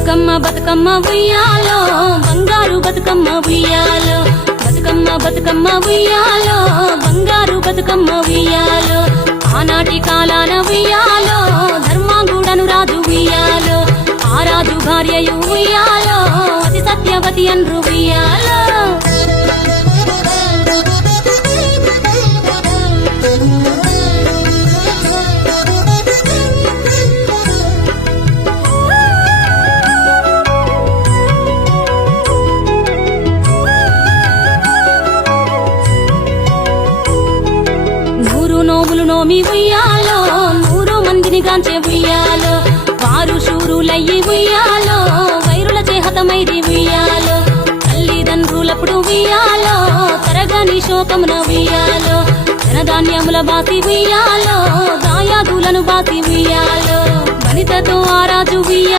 బతుకమ్మ బతుకమ్మ ఉయ్యాలో బంగారు బతుకమ్మ ఉయ్యాలో బతుకమ్మ బతుకమ్మ ఉయ్యాలో బంగారు బతుకమ్మ ఉయ్యాలో ఆనాటి కాలాన ఉయ్యాలో ధర్మాంగుడను రాజు ఉయ్యాలో ఆ రాజు భార్యయు ఉయ్యాలో అతి సత్యవతి అన్రు ఉయ్యాలో నోములు నోమి ఉయ్యాలో 100 మందిని గాంచే ఉయ్యాలో వారు శూరులయ్యి ఉయ్యాలో వైరుల చేహతమైరి ఉయ్యాలో తల్లిదండ్రులప్పుడు ఉయ్యాలో తరగని శోకమున ఉయ్యాలో ధనధాన్యముల బాసి ఉయ్యాలో దాయాదులను బాసి ఉయ్యాలో వనితతో ఆరాజు ఉయ్యాలో